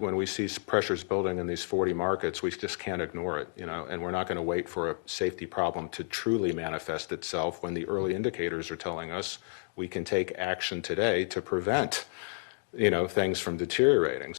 When we see pressures building in these 40 markets, we just can't ignore it, and we're not going to wait for a safety problem to truly manifest itself when the early indicators are telling us we can take action today to prevent, things from deteriorating.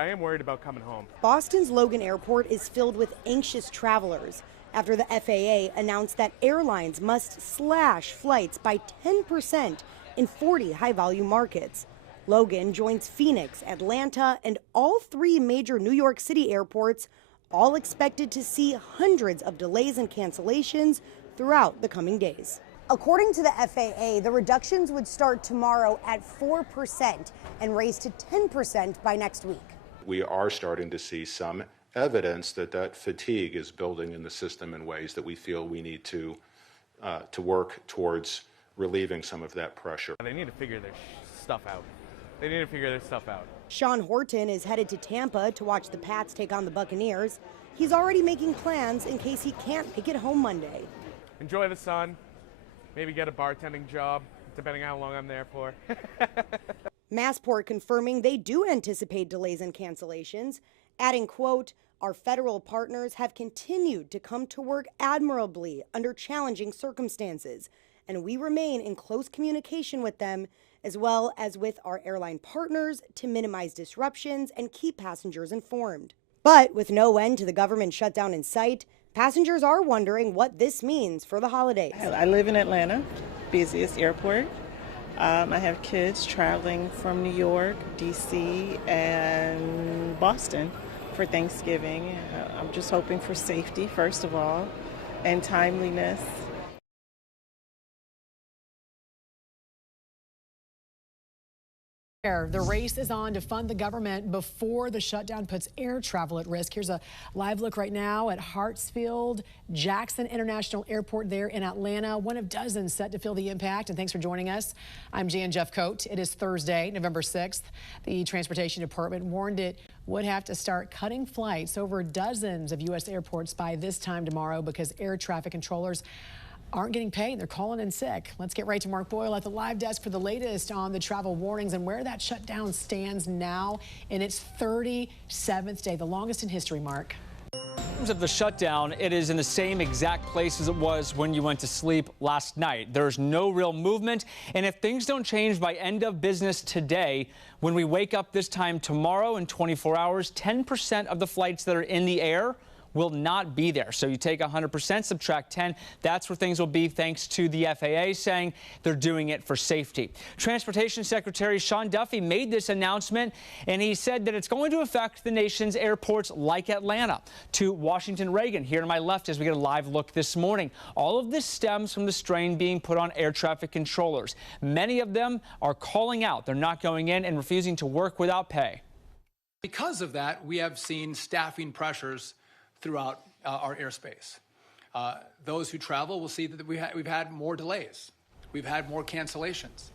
I am worried about coming home. Boston's Logan Airport is filled with anxious travelers after the FAA announced that airlines must slash flights by 10% in 40 high-volume markets. Logan joins Phoenix, Atlanta, and all 3 major New York City airports, all expected to see hundreds of delays and cancellations throughout the coming days. According to the FAA, the reductions would start tomorrow at 4% and raise to 10% by next week. We are starting to see some evidence that fatigue is building in the system in ways that we feel we need to work towards relieving some of that pressure. They need to figure their stuff out. They need to figure their stuff out. Sean Horton is headed to Tampa to watch the Pats take on the Buccaneers. He's already making plans in case he can't make it home Monday. Enjoy the sun. Maybe get a bartending job, depending on how long I'm there for. Massport confirming they do anticipate delays and cancellations, adding, quote, "Our federal partners have continued to come to work admirably under challenging circumstances, and we remain in close communication with them as well as with our airline partners to minimize disruptions and keep passengers informed." But with no end to the government shutdown in sight, passengers are wondering what this means for the holidays. I live in Atlanta, busiest airport. I have kids traveling from New York, D.C., and Boston for Thanksgiving. I'm just hoping for safety, first of all, and timeliness. The race is on to fund the government before the shutdown puts air travel at risk. Here's a live look right now at Hartsfield Jackson International Airport there in Atlanta, one of dozens set to feel the impact. And thanks for joining us. I'm Jan Jeffcoat. It is Thursday, November 6th. The Transportation Department warned it would have to start cutting flights over dozens of U.S. airports by this time tomorrow because air traffic controllers aren't getting paid. They're calling in sick. Let's get right to Mark Boyle at the live desk for the latest on the travel warnings and where that shutdown stands now in its 37th day, the longest in history, Mark. In terms of the shutdown, it is in the same exact place as it was when you went to sleep last night. There's no real movement, and if things don't change by end of business today, when we wake up this time tomorrow in 24 hours, 10% of the flights that are in the air will not be there. So you take 100%, subtract 10. That's where things will be, thanks to the FAA saying they're doing it for safety. Transportation Secretary Sean Duffy made this announcement, and he said that it's going to affect the nation's airports like Atlanta. To Washington Reagan, here to my left as we get a live look this morning. All of this stems from the strain being put on air traffic controllers. Many of them are calling out. They're not going in and refusing to work without pay. Because of that, we have seen staffing pressures throughout our airspace. Those who travel will see that we've had more delays. We've had more cancellations.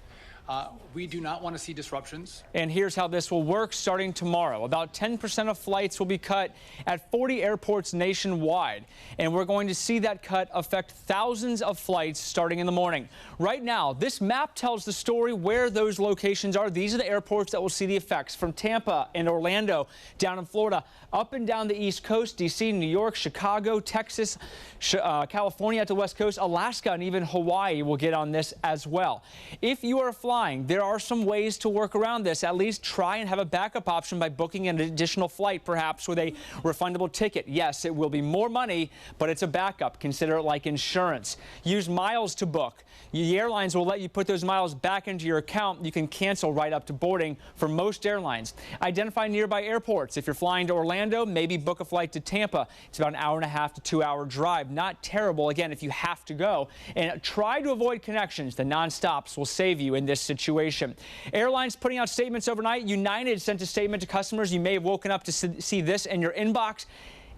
We do not want to see disruptions. And here's how this will work starting tomorrow. About 10% of flights will be cut at 40 airports nationwide. And we're going to see that cut affect thousands of flights starting in the morning. Right now, this map tells the story where those locations are. These are the airports that will see the effects from Tampa and Orlando down in Florida, up and down the East Coast, D.C., New York, Chicago, Texas, California at the West Coast, Alaska, and even Hawaii will get on this as well. If you are flying, there are some ways to work around this. At least try and have a backup option by booking an additional flight, perhaps with a refundable ticket. Yes, it will be more money, but it's a backup. Consider it like insurance. Use miles to book. The airlines will let you put those miles back into your account. You can cancel right up to boarding for most airlines. Identify nearby airports. If you're flying to Orlando, maybe book a flight to Tampa. It's about an hour-and-a-half to 2-hour drive. Not terrible, again, if you have to go. And try to avoid connections. The non-stops will save you in this situation. Airlines putting out statements overnight. United sent a statement to customers. You may have woken up to see this in your inbox.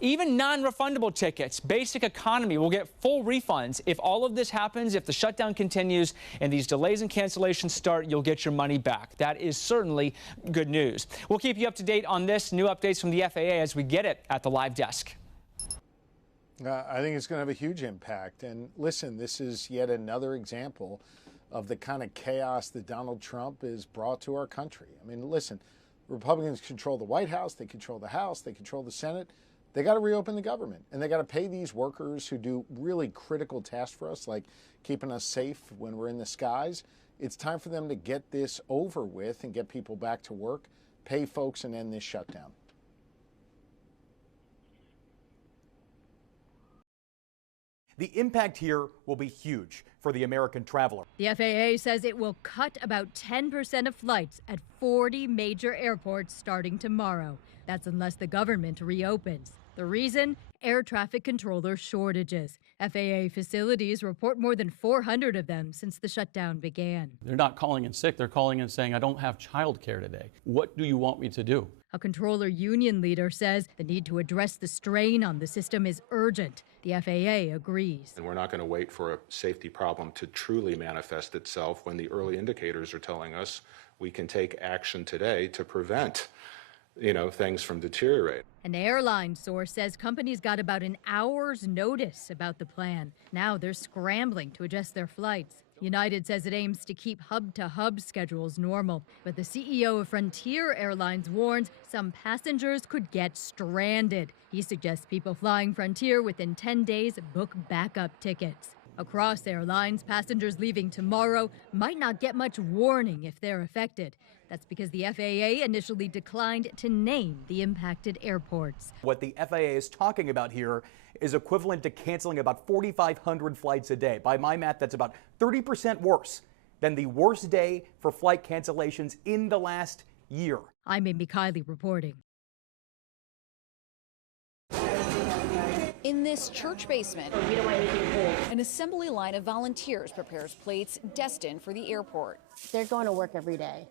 Even non-refundable tickets, basic economy will get full refunds. If all of this happens, if the shutdown continues and these delays and cancellations start, you'll get your money back. That is certainly good news. We'll keep you up to date on this. New updates from the FAA as we get it at the live desk. I think it's going to have a huge impact. And listen, this is yet another example of the kind of chaos that Donald Trump has brought to our country. I mean, listen, Republicans control the White House, they control the House, they control the Senate. They got to reopen the government, and they got to pay these workers who do really critical tasks for us, like keeping us safe when we're in the skies. It's time for them to get this over with and get people back to work, pay folks, and end this shutdown. The impact here will be huge for the American traveler. The FAA says it will cut about 10% of flights at 40 major airports starting tomorrow. That's unless the government reopens. The reason? Air traffic controller shortages. FAA facilities report more than 400 of them since the shutdown began. They're not calling in sick. They're calling in saying, I don't have childcare today. What do you want me to do? A controller union leader says the need to address the strain on the system is urgent. The FAA agrees. And we're not going to wait for a safety problem to truly manifest itself when the early indicators are telling us we can take action today to prevent, things from deteriorating. An airline source says companies got about an hour's notice about the plan. Now they're scrambling to adjust their flights. United says it aims to keep hub-to-hub schedules normal, but the CEO of Frontier Airlines warns some passengers could get stranded. He suggests people flying Frontier within 10 days book backup tickets. Across airlines, passengers leaving tomorrow might not get much warning if they're affected. That's because the FAA initially declined to name the impacted airports. What the FAA is talking about here is equivalent to canceling about 4,500 flights a day. By my math, that's about 30% worse than the worst day for flight cancellations in the last year. I'm Amy Kiley reporting. In this church basement, an assembly line of volunteers prepares plates destined for the airport. They're going to work every day.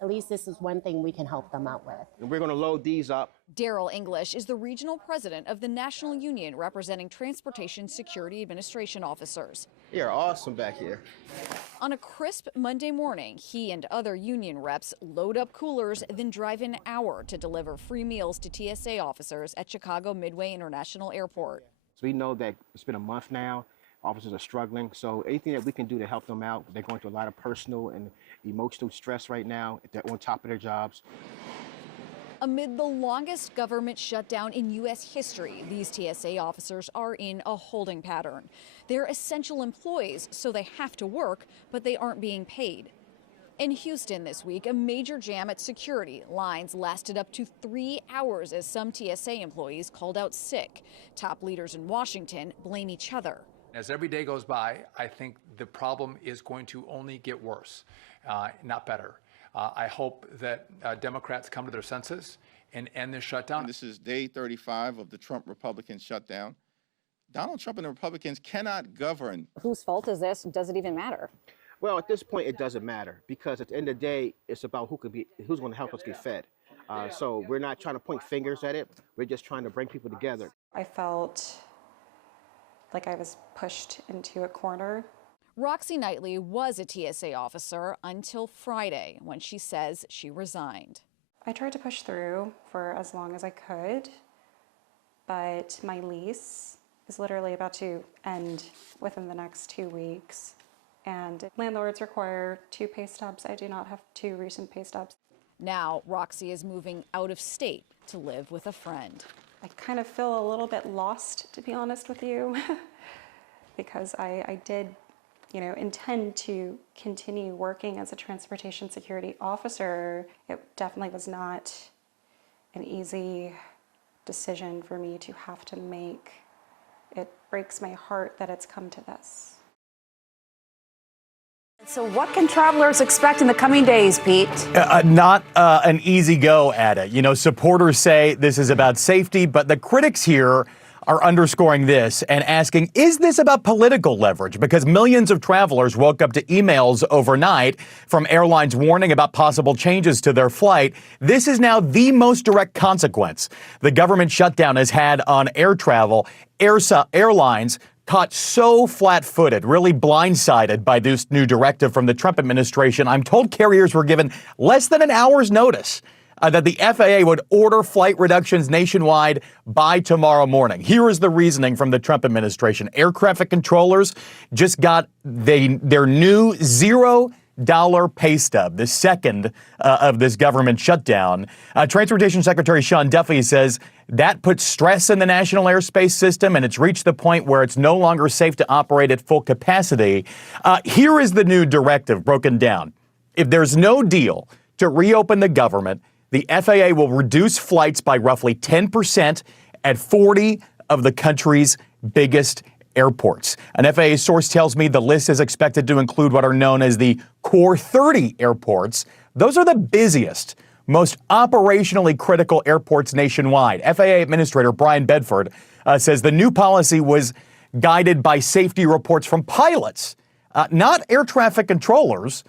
At least this is one thing we can help them out with. And we're going to load these up. Daryl English is the regional president of the National Union representing Transportation Security Administration officers. You're awesome back here. On a crisp Monday morning, he and other union reps load up coolers, then drive an hour to deliver free meals to TSA officers at Chicago Midway International Airport. So we know that it's been a month now. Officers are struggling, so anything that we can do to help them out. They're going through a lot of personal and emotional stress right now. They're on top of their jobs. Amid the longest government shutdown in U.S. history, these TSA officers are in a holding pattern. They're essential employees, so they have to work, but they aren't being paid. In Houston this week, a major jam at security. Lines lasted up to 3 hours as some TSA employees called out sick. Top leaders in Washington blame each other. As every day goes by, I think the problem is going to only get worse, not better. I hope that Democrats come to their senses and end this shutdown. This is day 35 of the Trump Republican shutdown. Donald Trump and the Republicans cannot govern. Whose fault is this? Does it even matter? Well, at this point, it doesn't matter because at the end of the day, it's about who's going to help us get fed. So we're not trying to point fingers at it. We're just trying to bring people together. I felt like I was pushed into a corner. Roxy Knightley was a TSA officer until Friday, when she says she resigned. I tried to push through for as long as I could, but my lease is literally about to end within the next 2 weeks. And landlords require 2 pay stubs. I do not have 2 recent pay stubs. Now, Roxy is moving out of state to live with a friend. I kind of feel a little bit lost, to be honest with you, because I did, intend to continue working as a transportation security officer. It definitely was not an easy decision for me to have to make. It breaks my heart that it's come to this. So what can travelers expect in the coming days, Pete? Not an easy go at it. Supporters say this is about safety, but the critics here are underscoring this and asking, is this about political leverage? Because millions of travelers woke up to emails overnight from airlines warning about possible changes to their flight. This is now the most direct consequence the government shutdown has had on air travel. Airlines caught so flat-footed, really blindsided by this new directive from the Trump administration. I'm told carriers were given less than an hour's notice that the FAA would order flight reductions nationwide by tomorrow morning. Here is the reasoning from the Trump administration. Air traffic controllers just got their new zero pay stub, the second of this government shutdown. Transportation Secretary Sean Duffy says that puts stress in the national airspace system, and it's reached the point where it's no longer safe to operate at full capacity. Here is the new directive broken down. If there's no deal to reopen the government, the FAA will reduce flights by roughly 10% at 40 of the country's biggest airports. An FAA source tells me the list is expected to include what are known as the Core 30 airports. Those are the busiest, most operationally critical airports nationwide. FAA Administrator Brian Bedford says the new policy was guided by safety reports from pilots, not air traffic controllers,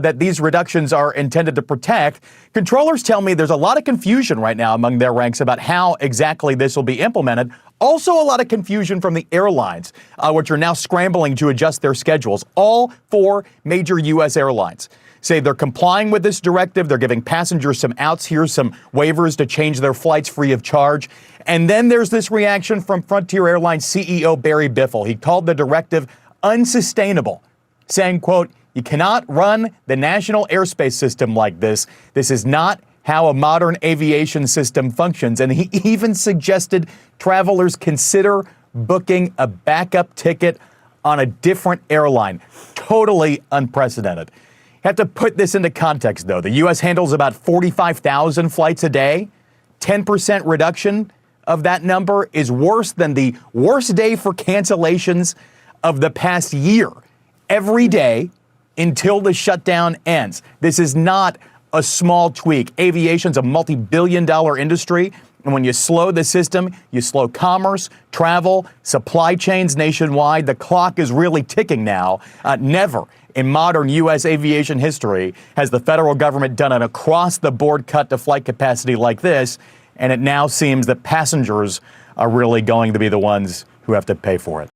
that these reductions are intended to protect. Controllers tell me there's a lot of confusion right now among their ranks about how exactly this will be implemented. Also a lot of confusion from the airlines, which are now scrambling to adjust their schedules. All 4 major U.S. airlines say they're complying with this directive. They're giving passengers some outs here, some waivers to change their flights free of charge. And then there's this reaction from Frontier Airlines CEO Barry Biffle. He called the directive unsustainable, saying, quote, "You cannot run the national airspace system like this. This is not how a modern aviation system functions." And he even suggested travelers consider booking a backup ticket on a different airline. Totally unprecedented. You have to put this into context, though. The U.S. handles about 45,000 flights a day. 10% reduction of that number is worse than the worst day for cancellations of the past year. Every day until the shutdown ends. This is not a small tweak. Aviation's a multi-billion-dollar industry, and when you slow the system, you slow commerce, travel, supply chains nationwide. The clock is really ticking now. Never in modern U.S. aviation history has the federal government done an across-the-board cut to flight capacity like this, and it now seems that passengers are really going to be the ones who have to pay for it.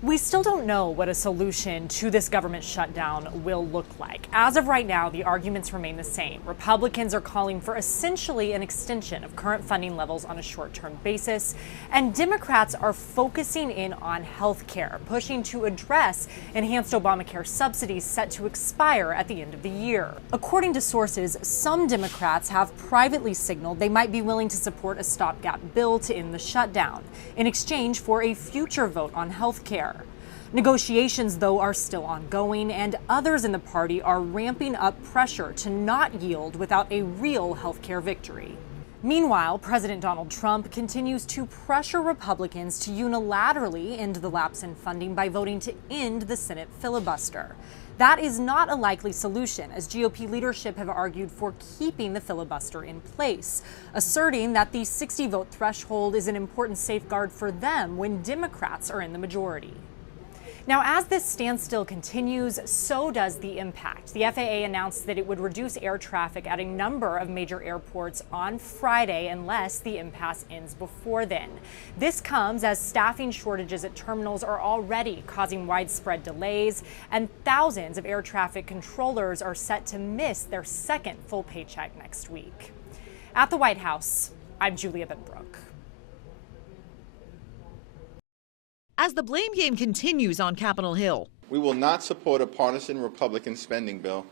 We still don't know what a solution to this government shutdown will look like. As of right now, the arguments remain the same. Republicans are calling for essentially an extension of current funding levels on a short-term basis, and Democrats are focusing in on health care, pushing to address enhanced Obamacare subsidies set to expire at the end of the year. According to sources, some Democrats have privately signaled they might be willing to support a stopgap bill to end the shutdown in exchange for a future vote on health care. Negotiations, though, are still ongoing, and others in the party are ramping up pressure to not yield without a real healthcare victory. Meanwhile, President Donald Trump continues to pressure Republicans to unilaterally end the lapse in funding by voting to end the Senate filibuster. That is not a likely solution, as GOP leadership have argued for keeping the filibuster in place, asserting that the 60-vote threshold is an important safeguard for them when Democrats are in the majority. Now, as this standstill continues, so does the impact. The FAA announced that it would reduce air traffic at a number of major airports on Friday unless the impasse ends before then. This comes as staffing shortages at terminals are already causing widespread delays, and thousands of air traffic controllers are set to miss their second full paycheck next week. At the White House, I'm Julia Benbrook. As the blame game continues on Capitol Hill, We will not support a partisan Republican spending bill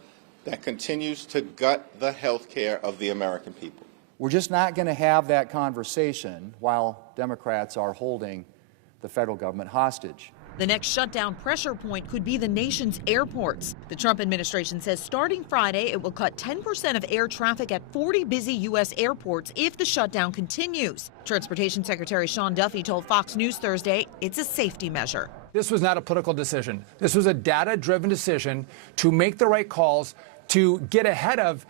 that continues to gut the health care of the American people. We're just not going to have that conversation while Democrats are holding the federal government hostage. the next shutdown pressure point could be the nation's airports. The Trump administration says starting Friday, it will cut 10% of air traffic at 40 busy U.S. airports if the shutdown continues. Transportation Secretary Sean Duffy told Fox News Thursday it's a safety measure. This was not a political decision. This was a data-driven decision to make the right calls, to get ahead of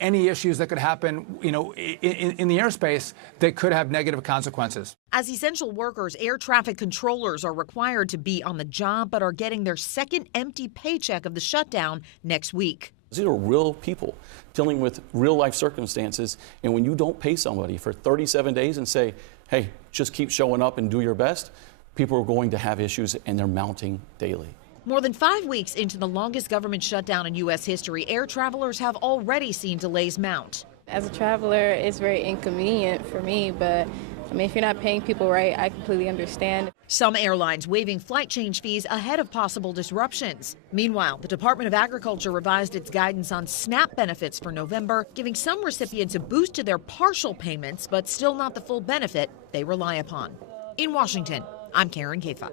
any issues that could happen, in the airspace that could have negative consequences. As essential workers, air traffic controllers are required to be on the job but are getting their second empty paycheck of the shutdown next week. These are real people dealing with real life circumstances. And when you don't pay somebody for 37 days and say, hey, just keep showing up and do your best, people are going to have issues, and they're mounting daily. More than 5 weeks into the longest government shutdown in U.S. history, air travelers have already seen delays mount. As a traveler, it's very inconvenient for me, but I mean, if you're not paying people right, I completely understand. Some airlines waiving flight change fees ahead of possible disruptions. Meanwhile, the Department of Agriculture revised its guidance on SNAP benefits for November, giving some recipients a boost to their partial payments, but still not the full benefit they rely upon. In Washington, I'm Karen Kafa.